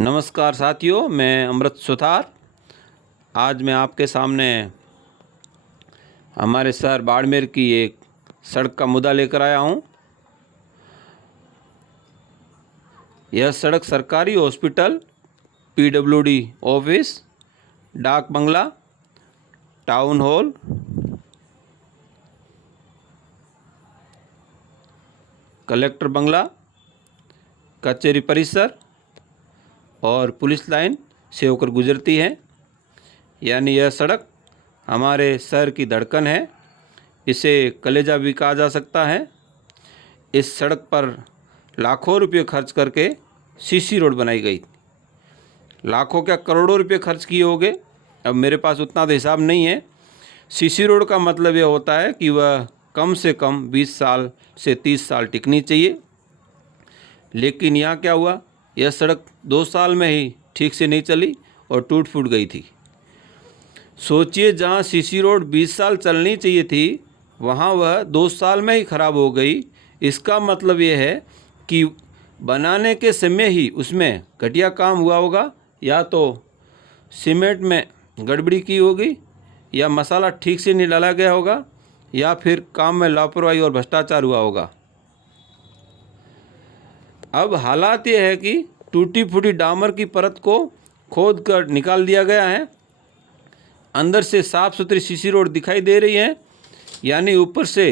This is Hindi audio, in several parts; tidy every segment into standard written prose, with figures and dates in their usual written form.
नमस्कार साथियों, मैं अमृत सुथार। आज मैं आपके सामने हमारे शहर बाड़मेर की एक सड़क का मुद्दा लेकर आया हूं। यह सड़क सरकारी हॉस्पिटल, पीडब्ल्यूडी ऑफिस, डाक बंगला, टाउन हॉल, कलेक्टर बंगला, कचहरी परिसर और पुलिस लाइन से होकर गुजरती है। यानी यह सड़क हमारे शहर की धड़कन है। इसे कलेजा भी कहा जा सकता है। इस सड़क पर लाखों रुपये खर्च करके सीसी रोड बनाई गई। लाखों क्या करोड़ों रुपये खर्च किए होंगे, अब मेरे पास उतना तो हिसाब नहीं है। सीसी रोड का मतलब यह होता है कि वह कम से कम 20 साल से 30 साल टिकनी चाहिए। लेकिन यहाँ क्या हुआ, यह सड़क 2 साल में ही ठीक से नहीं चली और टूट फूट गई थी। सोचिए, जहाँ सीसी रोड 20 साल चलनी चाहिए थी, वहाँ वह 2 साल में ही ख़राब हो गई। इसका मतलब यह है कि बनाने के समय ही उसमें घटिया काम हुआ होगा, या तो सीमेंट में गड़बड़ी की होगी, या मसाला ठीक से नहीं डाला गया होगा, या फिर काम में लापरवाही और भ्रष्टाचार हुआ होगा। अब हालात ये है कि टूटी फूटी डामर की परत को खोद कर निकाल दिया गया है। अंदर से साफ़ सुथरी सीसी रोड दिखाई दे रही है। यानी ऊपर से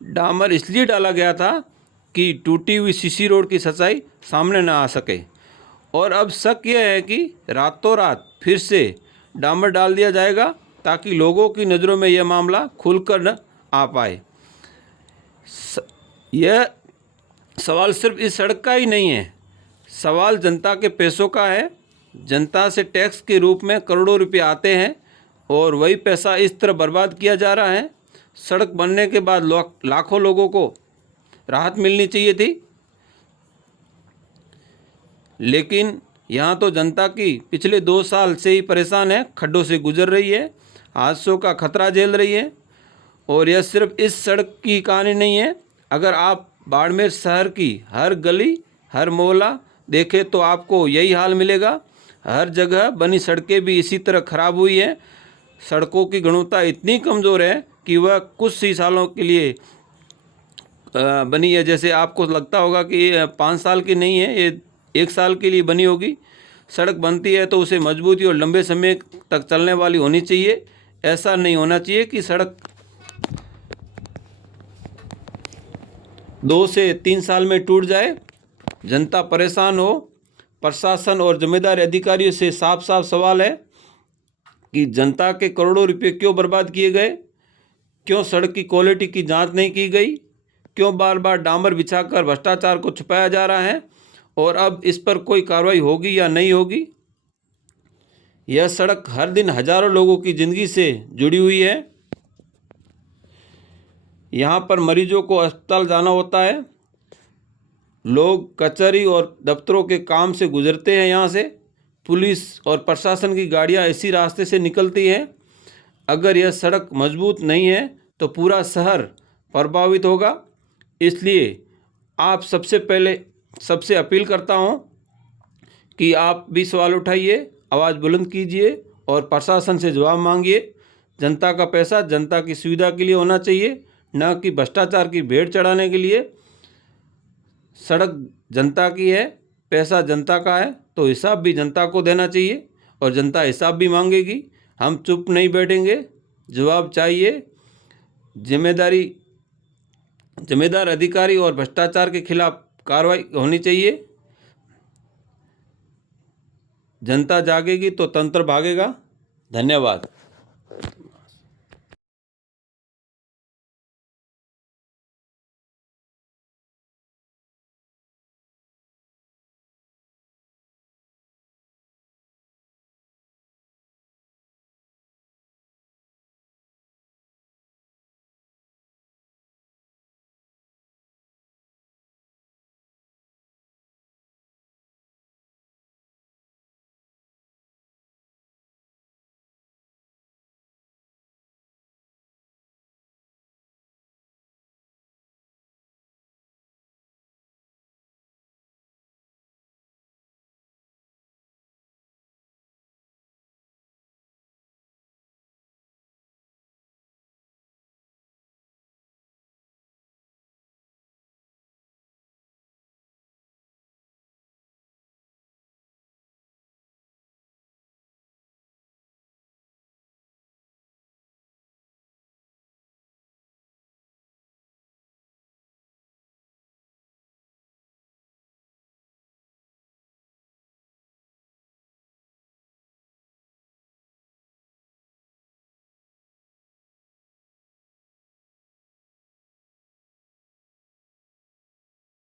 डामर इसलिए डाला गया था कि टूटी हुई सीसी रोड की सच्चाई सामने ना आ सके। और अब शक यह है कि रातों रात फिर से डामर डाल दिया जाएगा ताकि लोगों की नज़रों में यह मामला खुलकर न आ पाए। यह सवाल सिर्फ इस सड़क का ही नहीं है, सवाल जनता के पैसों का है। जनता से टैक्स के रूप में करोड़ों रुपए आते हैं और वही पैसा इस तरह बर्बाद किया जा रहा है। सड़क बनने के बाद लाखों लोगों को राहत मिलनी चाहिए थी, लेकिन यहाँ तो जनता की पिछले 2 साल से ही परेशान है, खड्डों से गुजर रही है, हादसों का खतरा झेल रही है। और यह सिर्फ इस सड़क की कहानी नहीं है। अगर आप बाड़मेर शहर की हर गली, हर मोहल्ला देखें तो आपको यही हाल मिलेगा। हर जगह बनी सड़कें भी इसी तरह ख़राब हुई हैं। सड़कों की गुणवत्ता इतनी कमज़ोर है कि वह कुछ ही सालों के लिए बनी है। जैसे आपको लगता होगा कि 5 साल की नहीं है, ये 1 साल के लिए बनी होगी। सड़क बनती है तो उसे मजबूती और लंबे समय तक चलने वाली होनी चाहिए। ऐसा नहीं होना चाहिए कि सड़क 2 से 3 साल में टूट जाए, जनता परेशान हो। प्रशासन और जिम्मेदार अधिकारियों से साफ साफ सवाल है कि जनता के करोड़ों रुपए क्यों बर्बाद किए गए, क्यों सड़क की क्वालिटी की जांच नहीं की गई, क्यों बार बार डामर बिछाकर भ्रष्टाचार को छुपाया जा रहा है, और अब इस पर कोई कार्रवाई होगी या नहीं होगी। यह सड़क हर दिन हजारों लोगों की ज़िंदगी से जुड़ी हुई है। यहाँ पर मरीजों को अस्पताल जाना होता है, लोग कचहरी और दफ्तरों के काम से गुजरते हैं। यहाँ से पुलिस और प्रशासन की गाड़ियाँ इसी रास्ते से निकलती हैं। अगर यह सड़क मजबूत नहीं है तो पूरा शहर प्रभावित होगा। इसलिए आप सबसे अपील करता हूँ कि आप भी सवाल उठाइए, आवाज़ बुलंद कीजिए और प्रशासन से जवाब मांगिए। जनता का पैसा जनता की सुविधा के लिए होना चाहिए, न कि भ्रष्टाचार की भेंट चढ़ाने के लिए। सड़क जनता की है, पैसा जनता का है, तो हिसाब भी जनता को देना चाहिए और जनता हिसाब भी मांगेगी। हम चुप नहीं बैठेंगे, जवाब चाहिए। जिम्मेदार अधिकारी और भ्रष्टाचार के खिलाफ कार्रवाई होनी चाहिए। जनता जागेगी तो तंत्र भागेगा। धन्यवाद।